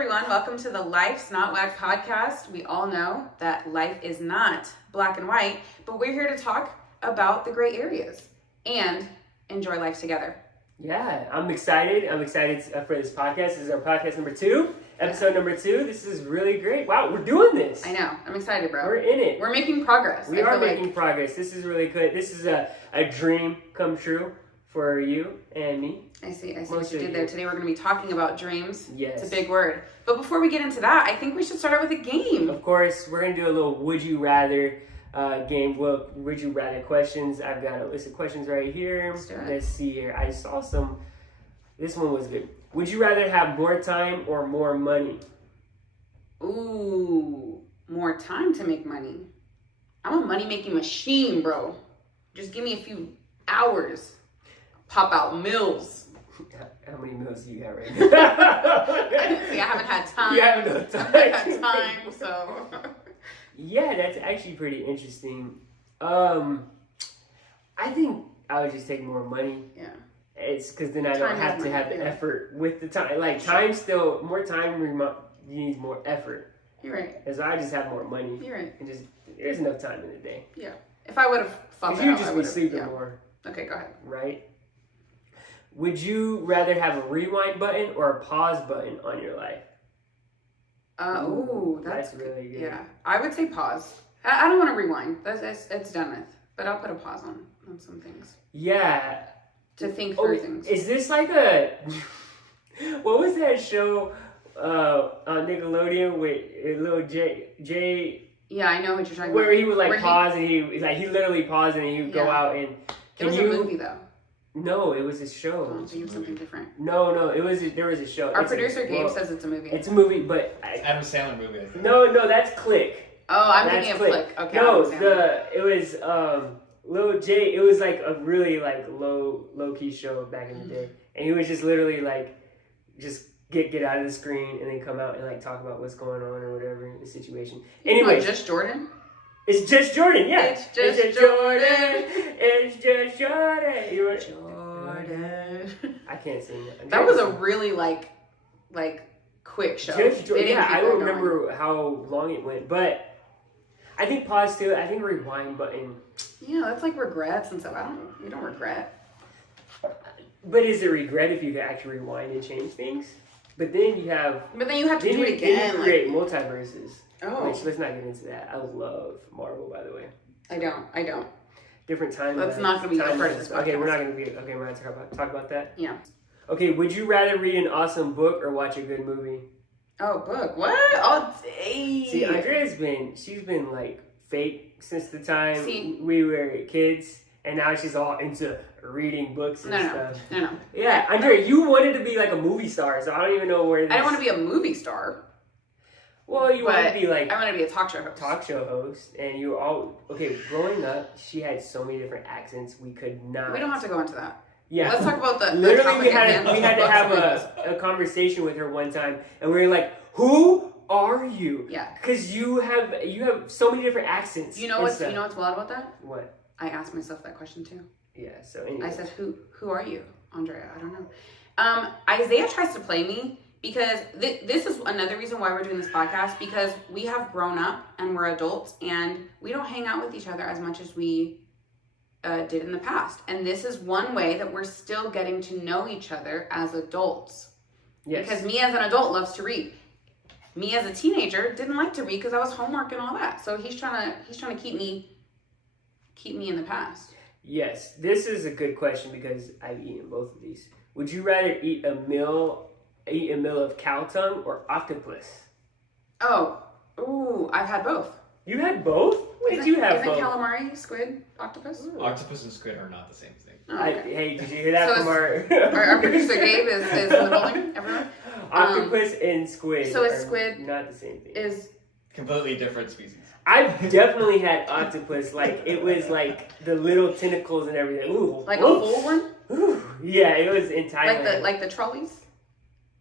everyone. Welcome to the Life's Not Whack podcast. We all know that life is not black and white, but we're here to talk about the gray areas and enjoy life together. Yeah, I'm excited. I'm excited for this podcast. This is our podcast number 2, episode number 2. This is really great. Wow, we're doing this. I know. I'm excited, bro. We're in it. We're making progress. We are making progress. This is really good. This is a dream come true for you and me. I see what you did there. Today we're going to be talking about dreams. Yes. It's a big word. But before we get into that, I think we should start out with a game. Of course, we're going to do a little would you rather game. Well, would you rather questions. I've got a list of questions right here. Let's see here. I saw some. This one was good. Would you rather have more time or more money? Ooh, more time to make money. I'm a money-making machine, bro. Just give me a few hours. Pop out mills. How many meals do you have right now? See, I haven't had time. You haven't no time. I haven't had time, so. Yeah, that's actually pretty interesting. I think I would just take more money. Yeah. It's because then I don't have to have the effort with the time. Like, time still, more time, you need more effort. You're right. As I just have more money. You're right. And just, there's enough time in the day. Yeah. If I would have thought that you just be sleeping more. Okay, go ahead. Right? Would you rather have a rewind button or a pause button on your life? That's really good. Yeah, I would say pause. I don't want to rewind. It's done with. But I'll put a pause on some things. Yeah. To think through things. Is this like a... What was that show on Nickelodeon with little Jay? Yeah, I know what you're talking about. Where he would like pause and he literally paused and he would go out and... It was a movie though. No, it was a show. I'm thinking something different. No, there was a show. Our producer Gabe says it's a movie. It's a movie, but Adam Sandler movie. No, that's Click. Oh, I'm thinking of Click. Okay. No, it was Lil J. It was like a really like low key show back in the day, and he was just literally like just get out of the screen and then come out and like talk about what's going on or whatever the situation. Anyway, Just Jordan. It's just Jordan, yeah. It's just Jordan. It's just Jordan. Jordan. I can't sing that. That was a really like quick show. Just Jordan. Yeah, I don't remember how long it went, but I think pause too. I think rewind button. Yeah, that's like regrets and stuff. We don't regret. But is it regret if you can actually rewind and change things? But then you have to do it again. You create multiverses. Oh. Which, let's not get into that. I love Marvel, by the way. I don't. Different timelines. That's not going to be a part of this podcast. Okay, we're going to talk about that? Yeah. Okay, would you rather read an awesome book or watch a good movie? Oh, book. What? All day. See, she's been like fake since the time we were kids, and now she's all into reading books and stuff. No. Yeah, Andrea, you wanted to be like a movie star, so I don't even know where this... I don't want to be a movie star. Well, you want to be like... I want to be a talk show host. And you all... Okay, growing up, she had so many different accents, we could not... We don't have to go into that. Yeah. Let's talk about the... Literally, we had to have a conversation with her one time, and we were like, who are you? Yeah. Because you have so many different accents. You know what's wild about that? What? I asked myself that question too. Yeah, so anyway. I said, who are you, Andrea? I don't know. Isaiah tries to play me because this is another reason why we're doing this podcast, because we have grown up and we're adults and we don't hang out with each other as much as we did in the past. And this is one way that we're still getting to know each other as adults. Yes. Because me as an adult loves to read. Me as a teenager didn't like to read because I was homework and all that. So he's trying to keep me in the past. Yes, this is a good question because I've eaten both of these. Would you rather eat a meal of cow tongue or octopus? I've had both. You had both? When did you have both? Isn't calamari, squid, octopus? Ooh. Octopus and squid are not the same thing. Oh, okay. Hey, did you hear that from our producer Gabe is in the building, everyone? Octopus and squid squid not the same thing. Is completely different species. I've definitely had octopus. Like, it was like the little tentacles and everything. Ooh. Like a full one? Ooh. Yeah, it was in Thailand. Like the trolleys?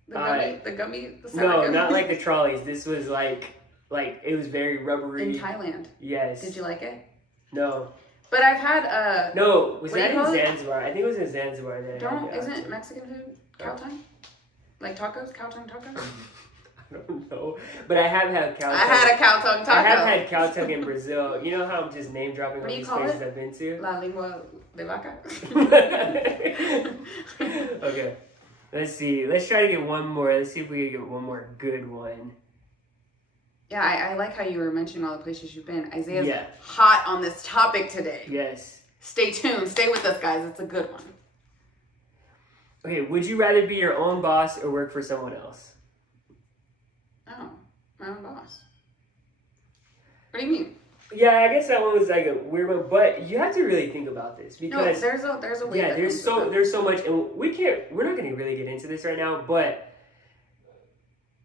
The gummy? No, not like the trolleys. This was like it was very rubbery. In Thailand? Yes. Did you like it? No. But I've had No, was that in Zanzibar? I think it was in Zanzibar. Isn't Mexican food cow tongue? Like tacos? Cow tongue tacos? don't know. But I have had cow I tongue. had a cow tongue taco. I have had cow tongue in Brazil. You know how I'm just name dropping all What do you these call places it? I've been to? La lengua de vaca. Okay. Let's see. Let's try to get one more. Let's see if we can get one more good one. Yeah, I like how you were mentioning all the places you've been. Isaiah's Yeah. hot on this topic today. Yes. Stay tuned. Stay with us, guys. It's a good one. Okay, would you rather be your own boss or work for someone else? Oh, my own boss. What do you mean? Yeah, I guess that one was like a weird one, but you have to really think about this No, because there's a way. yeah, that there's so much, and we're not going to really get into this right now, but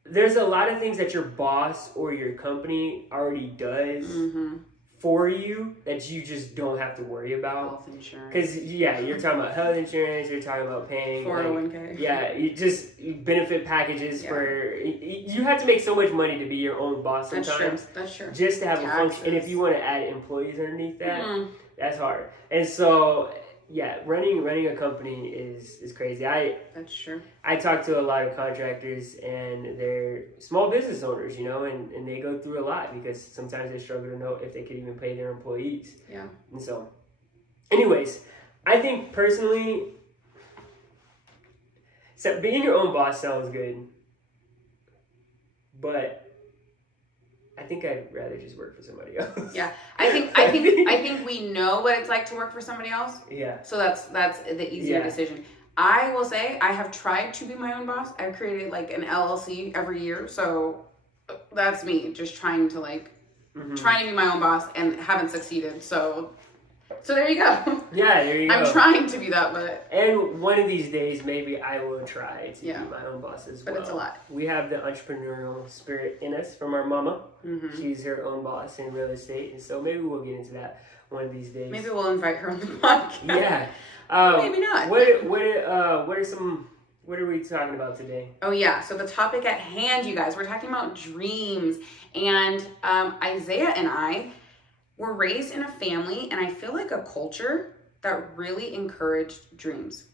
there's a lot of things that your boss or your company already does for you that you just don't have to worry about. Health insurance. Because yeah, you're talking about health insurance, you're talking about paying 401k. yeah, you just benefit packages for. You have to make so much money to be your own boss sometimes. That's true. Just to have a function, and if you want to add employees underneath that, that's hard. And so, yeah, running a company is crazy. That's true. I talk to a lot of contractors, and they're small business owners, you know, and they go through a lot because sometimes they struggle to know if they could even pay their employees. Yeah. And so, anyways, I think personally, so being your own boss sounds good, but I think I'd rather just work for somebody else. Yeah, I think we know what it's like to work for somebody else. Yeah. So that's the easier decision. I will say I have tried to be my own boss. I've created like an LLC every year, so that's me just trying to trying to be my own boss and haven't succeeded. So there you go. Yeah, there you go. I'm trying to be that, but and one of these days, maybe I will try to be my own boss as well. But it's a lot. We have the entrepreneurial spirit in us from our mama. Mm-hmm. She's her own boss in real estate, and so maybe we'll get into that one of these days. Maybe we'll invite her on the podcast. Yeah. Maybe not. What are we talking about today? Oh yeah, so the topic at hand, you guys, we're talking about dreams. And Isaiah and I were raised in a family, and I feel like a culture that really encouraged dreams.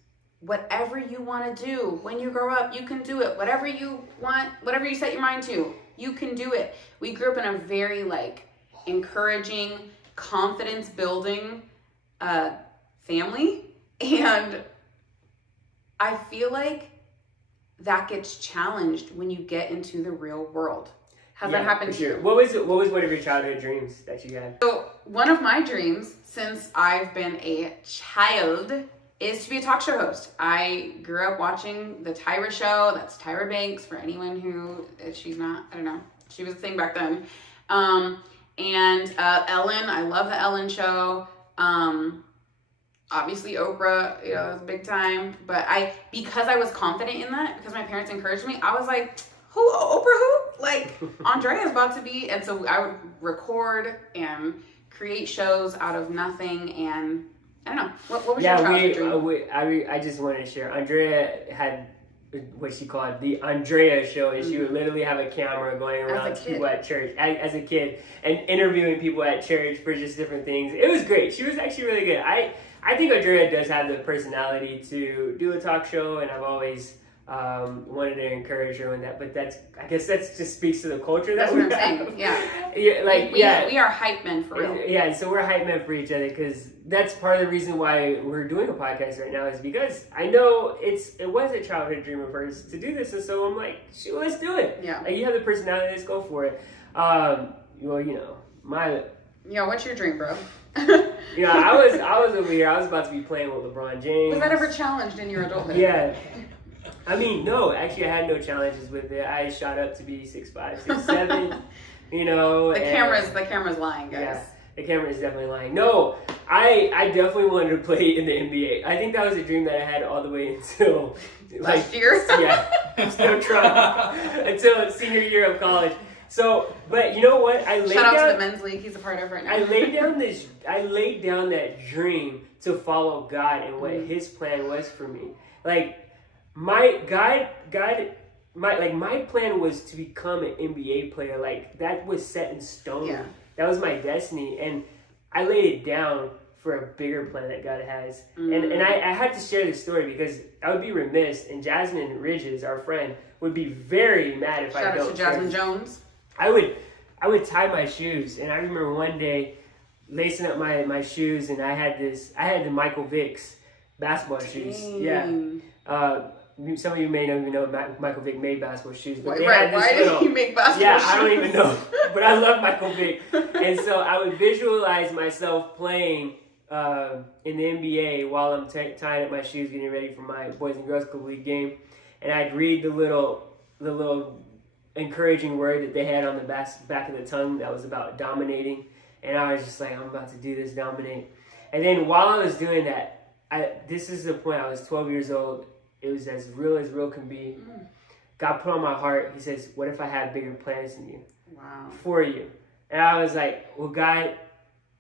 Whatever you want to do when you grow up, you can do it. Whatever you want, whatever you set your mind to, you can do it. We grew up in a very encouraging, confidence building family, and I feel like that gets challenged when you get into the real world. Has that happened to you? What was one of your childhood dreams that you had? So one of my dreams since I've been a child is to be a talk show host. I grew up watching the Tyra show. That's Tyra Banks for anyone who, if she's not, I don't know. She was a thing back then. And Ellen, I love the Ellen show. Obviously Oprah, it was big time. But because I was confident in that, because my parents encouraged me, I was like, who, Oprah who? Andrea's about to be. And so I would record and create shows out of nothing. And I don't know. What was your childhood dream? I just wanted to share. Andrea had what she called the Andrea show, and she would literally have a camera going around to people at church as a kid and interviewing people at church for just different things. It was great. She was actually really good. I think Andrea does have the personality to do a talk show, and I've always wanted to encourage her in that. But I guess that just speaks to the culture that we have. Saying. Yeah. We are hype men for real. Yeah, so we're hype men for each other, because that's part of the reason why we're doing a podcast right now, is because I know it was a childhood dream of hers to do this, and so I'm like, shoot, let's do it. Yeah. You have the personality, let's go for it. What's your dream, bro? I was over here. I was about to be playing with LeBron James. Was that ever challenged in your adulthood? Yeah. I mean, no. Actually, I had no challenges with it. I shot up to be 6'5", 6'7". The camera's lying, guys. Yeah, the camera is definitely lying. No, I definitely wanted to play in the NBA. I think that was a dream that I had all the way until last year. Yeah, I'm still trying until senior year of college. So, but you know what? Shout out to the men's league he's a part of right now. I laid down that dream to follow God and what His plan was for me. My plan was to become an NBA player. That was set in stone. Yeah. That was my destiny, and I laid it down for a bigger plan that God has. And I had to share this story because I would be remiss, and Jasmine Ridges, our friend, would be very mad if I don't. Shout out to Jasmine Jones. I would tie my shoes, and I remember one day lacing up my shoes, and I had the Michael Vick's basketball shoes. Yeah. Some of you may not even know Michael Vick made basketball shoes. But Why did he make basketball shoes? Yeah, I don't even know. But I love Michael Vick. And so I would visualize myself playing in the NBA while I'm tying up my shoes, getting ready for my Boys and Girls Club League game. And I'd read the little encouraging word that they had on the back of the tongue that was about dominating. And I was just like, I'm about to do this, dominate. And then while I was doing that, this is the point, I was 12 years old. It was as real can be. God put on my heart, he says, what if I had bigger plans than you? Wow. For you. And I was like, well, God,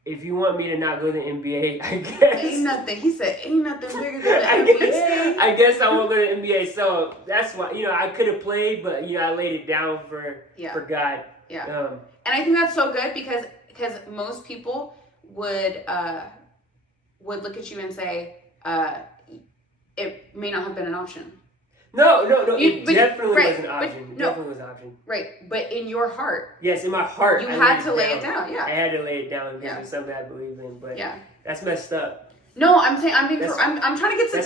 if you want me to not go to the NBA, I guess. Ain't nothing. He said, ain't nothing bigger than the NBA. I guess I won't go to the NBA. So that's why, I could have played, but, I laid it down for God. Yeah. And I think that's so good because most people would look at you and say, it may not have been an option. No. It definitely was an option. Definitely was an option. Right. But in your heart. Yes, in my heart. You had to lay it down. Yeah. I had to lay it down because it's something I believe in. But that's messed up. No, I'm saying I'm trying to get to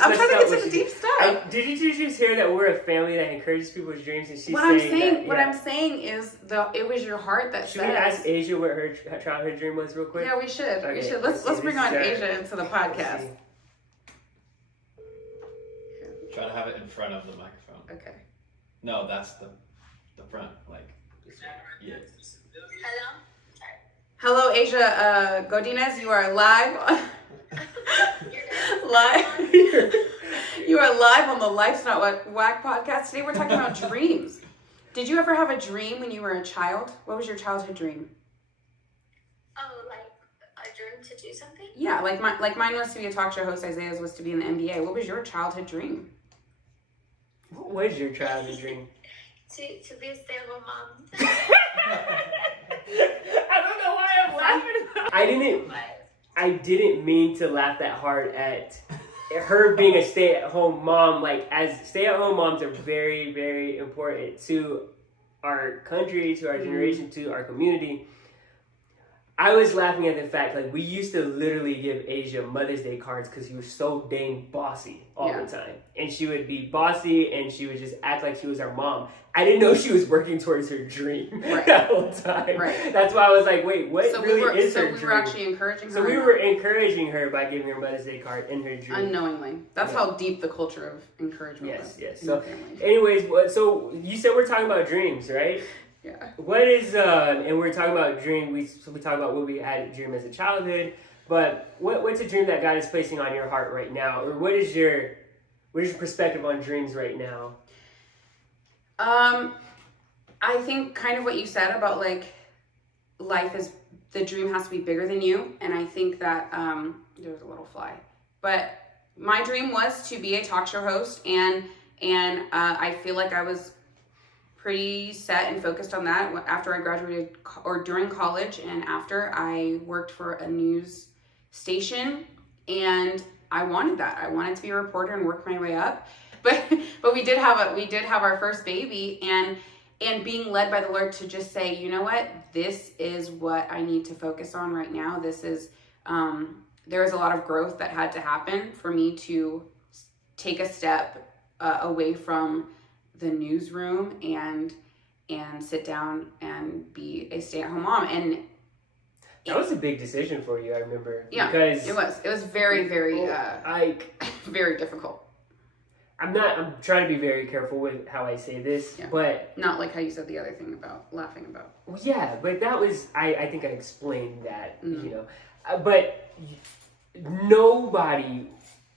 the deep stuff. Did you just hear that we're a family that encourages people's dreams? And she's what I'm saying is it was your heart that should we ask Asia what her childhood dream was real quick? Yeah, we should. Okay, we should. Let's bring on Asia into the podcast. Try to have it in front of the microphone. Okay. No, that's the front. Like, yeah. Hello, Asia Godinez. You are live. You are live on the Life's Not Whack podcast. Today we're talking about dreams. Did you ever have a dream when you were a child? What was your childhood dream? Oh, like a dream to do something? Yeah, like mine was to be a talk show host. Isaiah's was to be in the NBA. What was your childhood dream? What was your childhood dream? To be a stay-at-home mom. I don't know why I'm laughing. I didn't mean to laugh that hard at her being a stay-at-home mom. Like, as stay-at-home moms are very, very important to our country, to our generation, to our community. I was laughing at the fact, like, we used to literally give Asia Mother's Day cards because she was so dang bossy all the time. And she would be bossy and she would just act like she was our mom. I didn't know she was working towards her dream that whole time. Right. That's why I was like, wait, what is her dream? So we were actually encouraging her? So we were encouraging her by giving her Mother's Day card in her dream. Unknowingly. That's how deep the culture of encouragement was. Yes. So anyways, so you said we're talking about dreams, right? Yeah. What is and we're talking about dream. We talk about what we had a dream as a childhood, but what's a dream that God is placing on your heart right now, or what is your perspective on dreams right now? I think kind of what you said about like the dream has to be bigger than you, and I think that there was a little fly, but my dream was to be a talk show host, and I feel like I was pretty set and focused on that after I graduated or during college, and after I worked for a news station, and I wanted that. I wanted to be a reporter and work my way up, but we did have our first baby, and being led by the Lord to just say, you know what, this is what I need to focus on right now. This is there was a lot of growth that had to happen for me to take a step away from the newsroom and sit down and be a stay-at-home mom. And that was a big decision for you, I remember. Yeah, because it was very, very very difficult. I'm trying to be very careful with how I say this, but not like how you said the other thing about laughing about. Well, yeah, but that was I think I explained that, but nobody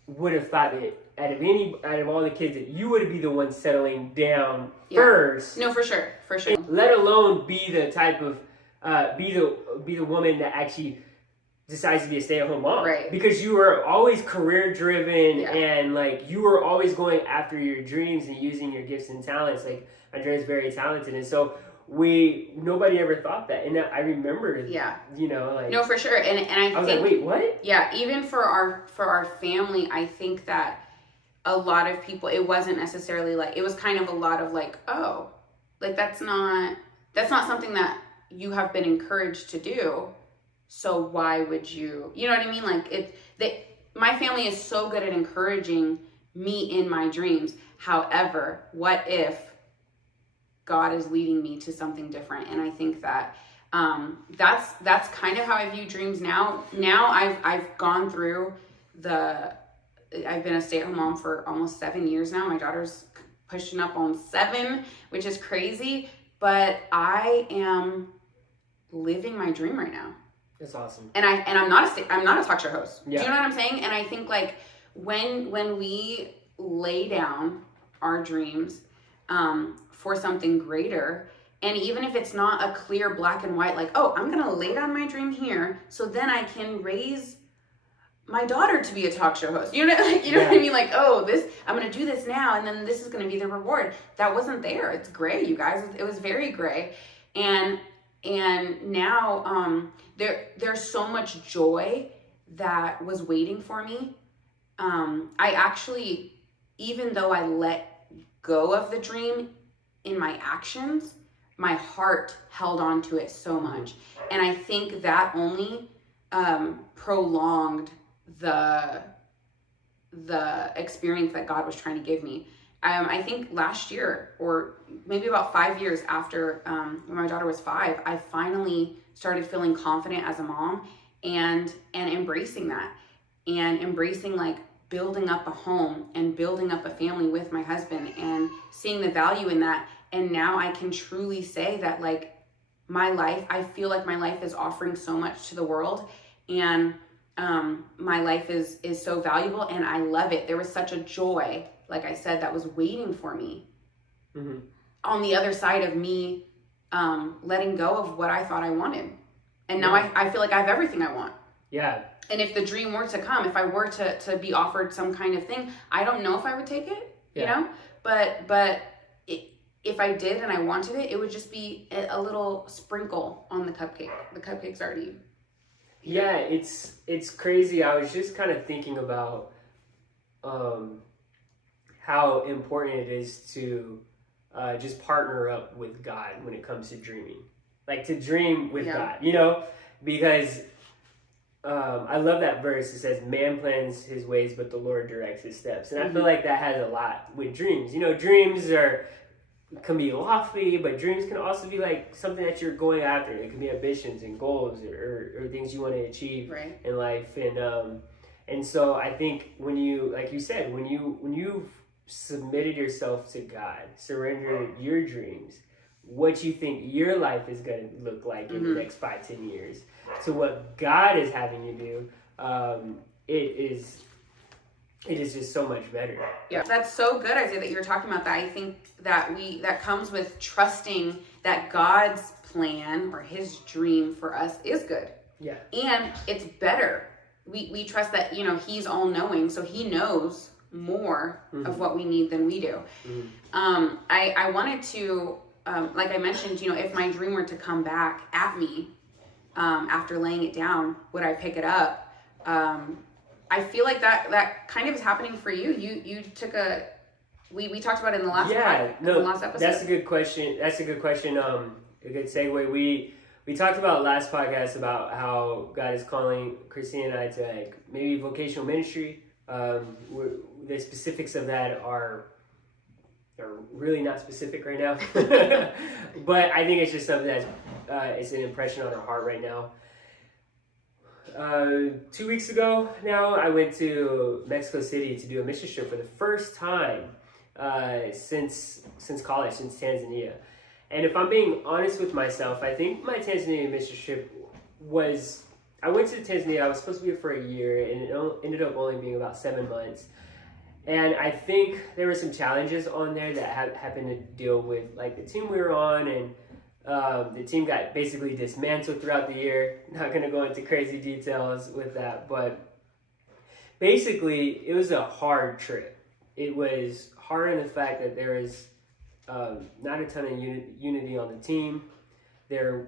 would have thought that out of all the kids that you would be the one settling down first. No, for sure. Let alone be the type of be the woman that actually decides to be a stay-at-home mom, right? Because you were always career-driven and like you were always going after your dreams and using your gifts and talents. Like Andrea's very talented, and so nobody ever thought that. And I remember, Yeah. you know, like, No, for sure. And I was like, wait, what? Yeah, even for our family, I think that a lot of people, it wasn't necessarily like, it was kind of a lot of like, oh, like that's not something that you have been encouraged to do. So why would you, you know what I mean? Like my family is so good at encouraging me in my dreams. However, what if God is leading me to something different? And I think that that's kind of how I view dreams now. Now I've gone through I've been a stay-at-home mom for almost 7 years now. My daughter's pushing up on 7, which is crazy, but I am living my dream right now. That's awesome. And I'm not a talk show host. Yeah. Do you know what I'm saying? And I think like when we lay down our dreams for something greater, and even if it's not a clear black and white, like, oh, I'm gonna lay down my dream here, so then I can raise my daughter to be a talk show host. You know what I mean? Like, oh, I'm gonna do this now, and then this is gonna be the reward. That wasn't there. It's gray, you guys. It was very gray, and now there's so much joy that was waiting for me. I actually, even though I let go of the dream in my actions, my heart held on to it so much. And I think that only prolonged the experience that God was trying to give me. I think last year, or maybe about 5 years after when my daughter was 5, I finally started feeling confident as a mom and embracing that, and embracing like building up a home and building up a family with my husband and seeing the value in that. And now I can truly say that like my life, I feel like my life is offering so much to the world, and my life is so valuable, and I love it. There was such a joy, like I said, that was waiting for me on the other side of me letting go of what I thought I wanted. And now I feel like I have everything I want. Yeah. And if the dream were to come, if I were to be offered some kind of thing, I don't know if I would take it, you know? But if I did and I wanted it, it would just be a little sprinkle on the cupcake. The cupcake's already... Yeah, it's crazy. I was just kind of thinking about how important it is to just partner up with God when it comes to dreaming. Like to dream with God, you know? Because I love that verse. It says, man plans his ways, but the Lord directs his steps. And I feel like that has a lot with dreams. You know, dreams can be lofty, but dreams can also be like something that you're going after. It can be ambitions and goals or things you want to achieve in life. And so I think when you, like you said, when you've submitted yourself to God, surrendered your dreams, what you think your life is going to look like in the next 5-10 years to what God is having you do, it is just so much better. Yeah, that's so good, Isaiah, that you were talking about that. I think that comes with trusting that God's plan or his dream for us is good. Yeah. And it's better. We trust that, you know, he's all knowing, so he knows more of what we need than we do. I wanted to, like I mentioned, you know, if my dream were to come back at me after laying it down, would I pick it up? I feel like that kind of is happening for you. You took we talked about it in the last last episode. That's a good question. A good segue. We talked about last podcast about how God is calling Christine and I to like maybe vocational ministry. The specifics of that are really not specific right now, but I think it's just something that's it's an impression on our heart right now. 2 weeks ago now, I went to Mexico City to do a mission trip for the first time since college, since Tanzania. And if I'm being honest with myself, I think my Tanzania mission trip I went to Tanzania, I was supposed to be here for a year, and it ended up only being about 7 months. And I think there were some challenges on there that happened to deal with like the team we were on, and the team got basically dismantled throughout the year. Not going to go into crazy details with that, but basically it was a hard trip. It was hard in the fact that there was not a ton of unity on the team. There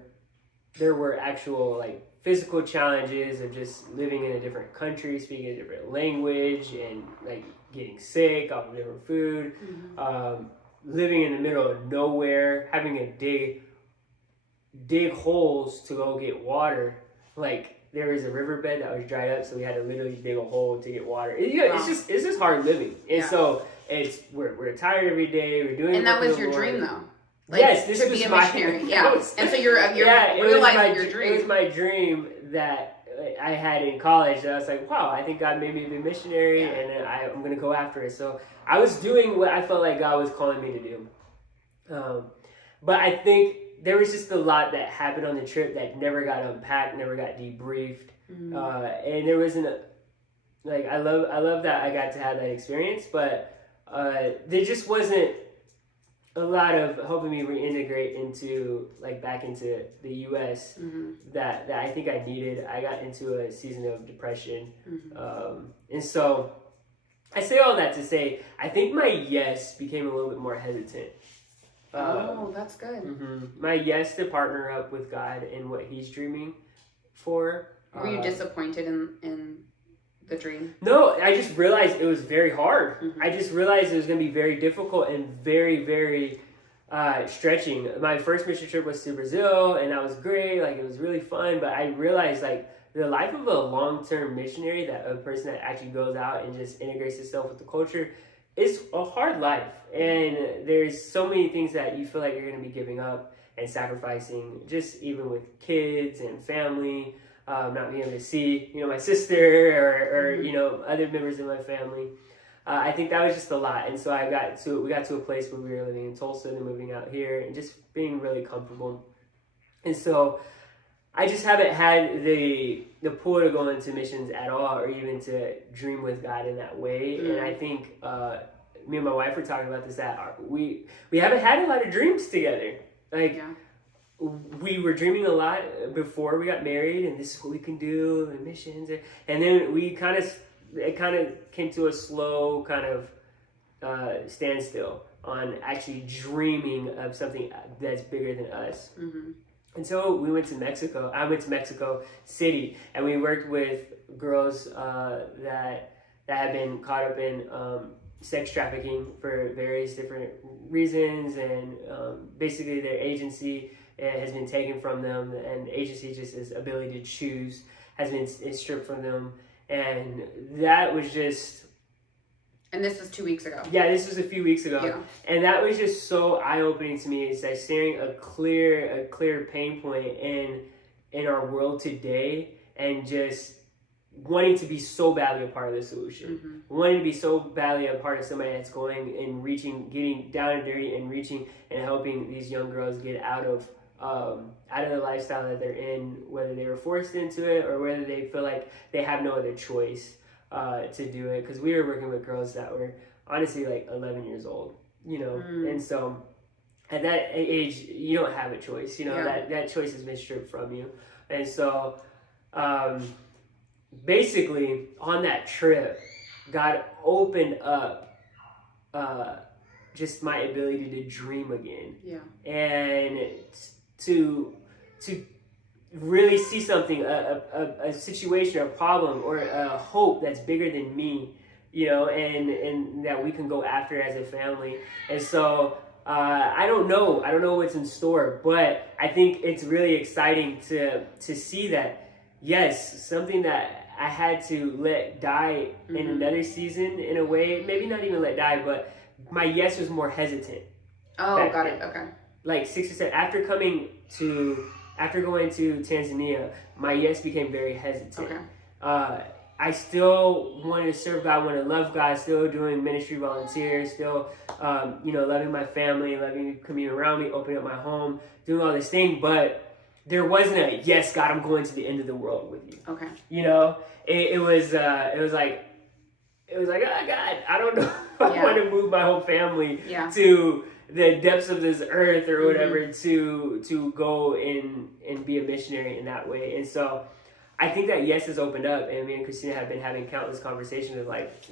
were actual like physical challenges of just living in a different country, speaking a different language, and like getting sick off of different food. Living in the middle of nowhere, having to dig holes to go get water. Like there was a riverbed that was dried up, so we had to literally dig a hole to get water. It's just hard living, and so we're tired every day. We're doing, and that was your dream, though. Like, yes, this to was be a my missionary. Yeah, and so you're it realizing your dream. It was my dream that I had in college. That I was like, wow, I think God made me to be a missionary, and I'm going to go after it. So I was doing what I felt like God was calling me to do. But I think there was just a lot that happened on the trip that never got unpacked, never got debriefed, and there wasn't I love that I got to have that experience, but there just wasn't a lot of helping me reintegrate into back into the U.S. that I think I needed. I got into a season of depression, and so I say all that to say I think my yes became a little bit more hesitant. That's good. My yes to partner up with God in what He's dreaming for. Were you disappointed in the dream? No, I just realized it was very hard. I just realized it was going to be very difficult and very, very stretching. My first mission trip was to Brazil, and that was great. Like, it was really fun, but I realized, the life of a long-term missionary, that a person that actually goes out and just integrates himself with the culture, is a hard life. And there's so many things that you feel like you're going to be giving up and sacrificing, just even with kids and family. Not being able to see, my sister or other members of my family. I think that was just a lot. And so we got to a place where we were living in Tulsa and moving out here and just being really comfortable. And so I just haven't had the pull to go into missions at all, or even to dream with God in that way. And I think me and my wife were talking about this, that we haven't had a lot of dreams together. We were dreaming a lot before we got married, and this is what we can do, and missions, and then it kind of came to a slow kind of standstill on actually dreaming of something that's bigger than us. And so we went to Mexico. I went to Mexico City, and we worked with girls that have been caught up in sex trafficking for various different reasons, and basically their agency has been taken from them, and the agency, just his ability to choose, has been stripped from them. And that was just... And this was 2 weeks ago. Yeah, this was a few weeks ago. Yeah. And that was just so eye-opening to me. It's like staring a clear pain point in our world today, and just wanting to be so badly a part of the solution. Wanting to be so badly a part of somebody that's going and reaching, getting down and dirty and reaching and helping these young girls get out of the lifestyle that they're in, whether they were forced into it or whether they feel like they have no other choice to do it. Because we were working with girls that were honestly 11 years old, and so at that age you don't have a choice, that choice has been stripped from you. And so basically on that trip, God opened up just my ability to dream again, and to really see something, a situation, a problem, or a hope that's bigger than me, and that we can go after as a family. And so I don't know what's in store, but I think it's really exciting to see that, yes, something that I had to let die in another season, in a way, maybe not even let die, but my yes was more hesitant. Oh, got it. Okay. 6 or 7 after going to Tanzania, my yes became very hesitant. Okay. I still wanted to serve God, wanted to love God, still doing ministry volunteers, still loving my family, loving the community around me, opening up my home, doing all this thing, but there wasn't a yes, God, I'm going to the end of the world with you. Okay. It was like, oh God, I don't know if I want to move my whole family to the depths of this earth or whatever to go and be a missionary in that way. And so I think that yes has opened up, and me and Christina have been having countless conversations of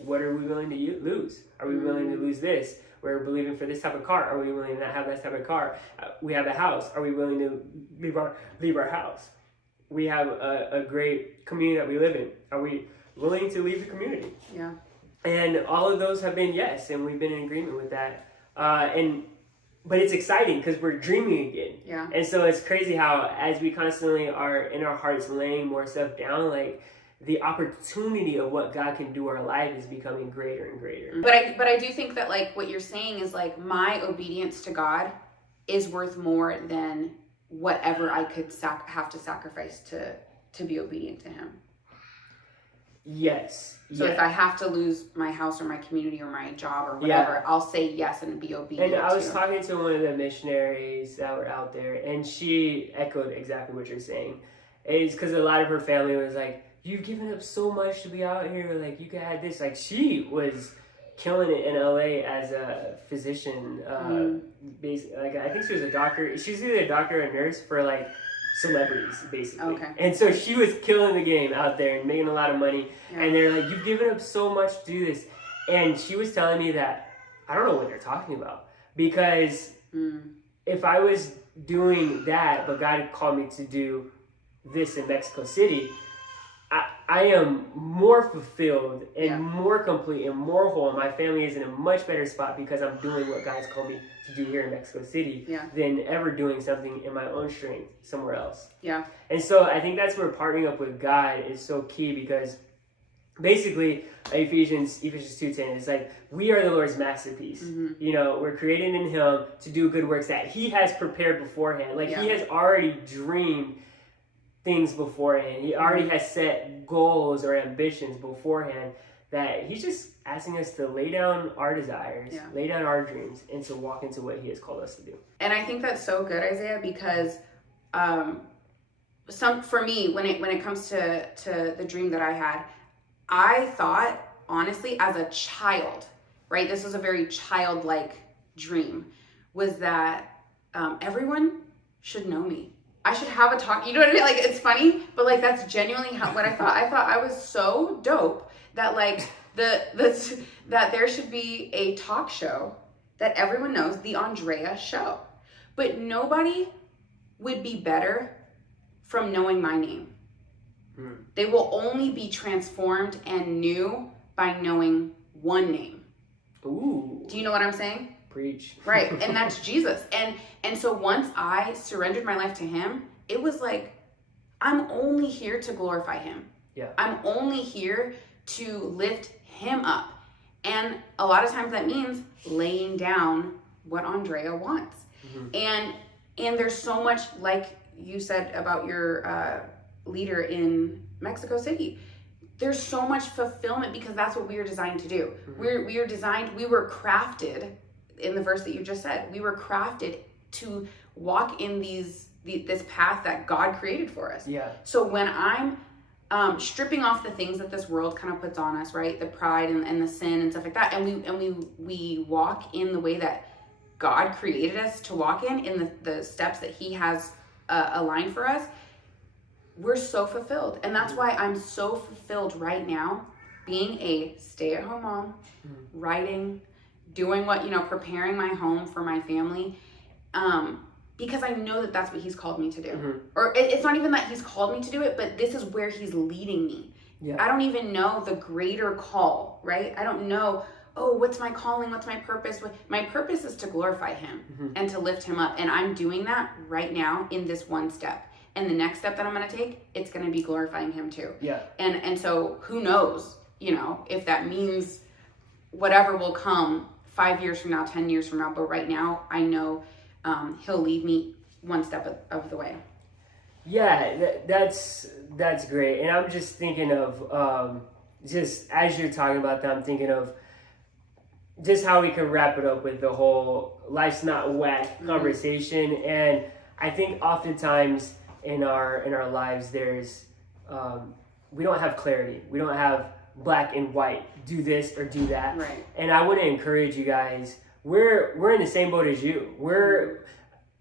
what are we willing to lose? Are we willing to lose this? We're believing for this type of car. Are we willing to have that type of car? We have a house. Are we willing to leave our house? We have a great community that we live in. Are we willing to leave the community? Yeah. And all of those have been yes, and we've been in agreement with that. But it's exciting because we're dreaming again. Yeah. And so it's crazy how as we constantly are in our hearts laying more stuff down, like the opportunity of what God can do in our life is becoming greater and greater. But I do think that like what you're saying is like my obedience to God is worth more than whatever I could have to sacrifice to be obedient to him. Yes. So if I have to lose my house or my community or my job or whatever, I'll say yes and be obedient. And I was talking to one of the missionaries that were out there, and she echoed exactly what you're saying. It's because a lot of her family was like, "You've given up so much to be out here. Like you could have this." Like she was killing it in LA as a physician. Like I think she was a doctor. She's either a doctor or a nurse for like celebrities, basically. Okay. And so she was killing the game out there and making a lot of money. Yeah. And they're like, "You've given up so much to do this." And she was telling me that I don't know what they're talking about, because if I was doing that, but God had called me to do this in Mexico City, I am more fulfilled and more complete and more whole. My family is in a much better spot because I'm doing what God's called me to do here in Mexico City than ever doing something in my own strength somewhere else. Yeah. And so I think that's where partnering up with God is so key, because basically Ephesians 2:10 is like, we are the Lord's masterpiece. You know, we're created in him to do good works that he has prepared beforehand. Like he has already dreamed things beforehand. He already has set goals or ambitions beforehand, that he's just asking us to lay down our desires, lay down our dreams, and to walk into what he has called us to do. And I think that's so good, Isaiah, because for me, when it comes to the dream that I had, I thought, honestly, as a child, right, this was a very childlike dream, was that everyone should know me. I should have a talk, you know what I mean? Like, it's funny, but like, that's genuinely what I thought. I thought I was so dope that like, that there should be a talk show that everyone knows, the Andrea Show. But nobody would be better from knowing my name. They will only be transformed and new by knowing one name. Ooh. Do you know what I'm saying? Preach. Right, and that's Jesus. And so once I surrendered my life to him, it was like, I'm only here to glorify him. Yeah. I'm only here to lift him up. And a lot of times that means laying down what Andrea wants. And there's so much, like you said about your leader in Mexico City, there's so much fulfillment because that's what we are designed to do. We were crafted, in the verse that you just said, we were crafted to walk in this path that God created for us. Yeah. So when I'm stripping off the things that this world kind of puts on us, right, the pride and the sin and stuff like that, and we walk in the way that God created us to walk in the steps that he has aligned for us, we're so fulfilled. And that's why I'm so fulfilled right now, being a stay-at-home mom, writing, doing preparing my home for my family, because I know that that's what he's called me to do. Or it's not even that he's called me to do it, but this is where he's leading me. Yeah. I don't even know the greater call, right? I don't know, what's my calling? What's my purpose? My purpose is to glorify him and to lift him up. And I'm doing that right now in this one step. And the next step that I'm going to take, it's going to be glorifying him too. Yeah. And so who knows, if that means whatever will come 5 years from now, 10 years from now. But right now, I know he'll lead me one step of the way. Yeah, that's great. And I'm just thinking of, just as you're talking about that, I'm thinking of just how we can wrap it up with the whole life's not whack conversation. And I think oftentimes in our lives, there's, we don't have clarity. We don't have black and white, do this or do that. Right. And I want to encourage you guys, we're in the same boat as you.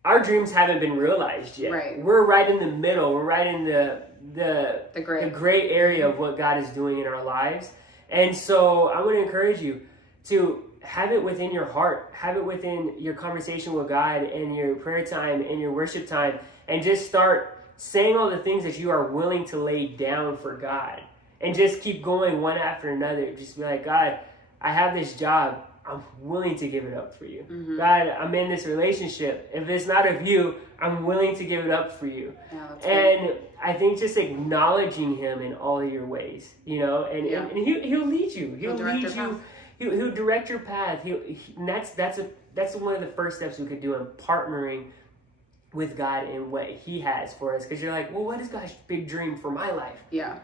Our dreams haven't been realized yet. Right. We're right in the middle. We're right in the gray area of what God is doing in our lives. And so I want to encourage you to have it within your heart, have it within your conversation with God and your prayer time and your worship time, and just start saying all the things that you are willing to lay down for God, and just keep going one after another. Just be like, God, I have this job. I'm willing to give it up for you. Mm-hmm. God, I'm in this relationship. If it's not of you, I'm willing to give it up for you. Yeah, that's And good. I think just acknowledging him in all of your ways, you know, and he'll lead you. He'll direct lead your you. path. He'll direct your path. And that's one of the first steps we could do in partnering with God in what he has for us. Because you're like, well, what is God's big dream for my life? Yeah.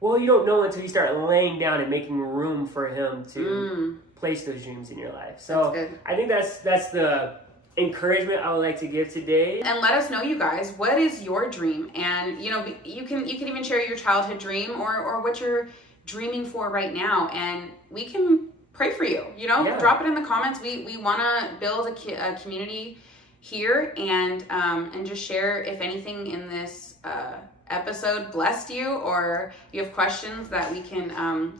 Well, you don't know until you start laying down and making room for him to place those dreams in your life. So That's good. I think that's the encouragement I would like to give today. And let us know, you guys, what is your dream? And you know, you can even share your childhood dream or what you're dreaming for right now, and we can pray for you. You know, drop it in the comments. We want to build a community here, and just share if anything in this episode blessed you, or you have questions that we can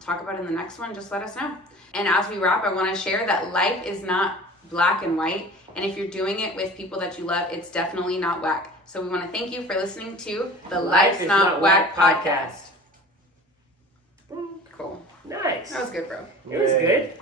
talk about in the next one. Just let us know. And as we wrap, I want to share that life is not black and white, and if you're doing it with people that you love, it's definitely not whack. So we want to thank you for listening to the Life's Not Whack podcast. Cool. Nice. That was good, bro. It was good.